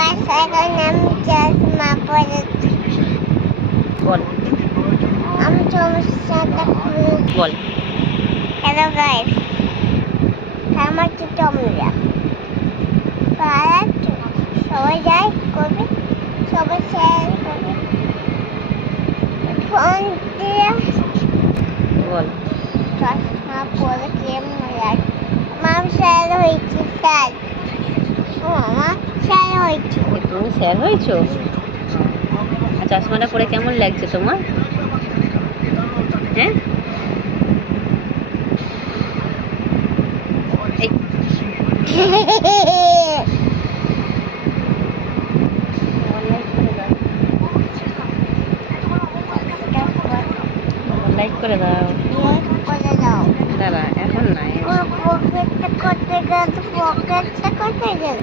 Guys এখন আমি চশমা পরেছি। বল আমি সমস্যাটা খুলে বল। হ্যালো গাইস, আমার তো তোমরা সবাই যাই করবে, সবাই শেয়ার করবে, ফোন দিয়ে বল চশমা পরে কেমন লাগে। মাম শেয়ার হয়েছে, স্যার ও মামা শেয়ার হয়েছে। তুমি স্যার হয়েছো? আর চশমাটা পরে কেমন লাগছে তোমার? হ্যাঁ লাইক করে দাও। করে দাও। দাঁড়া এখন নাই। পকেটটা করতে গেল।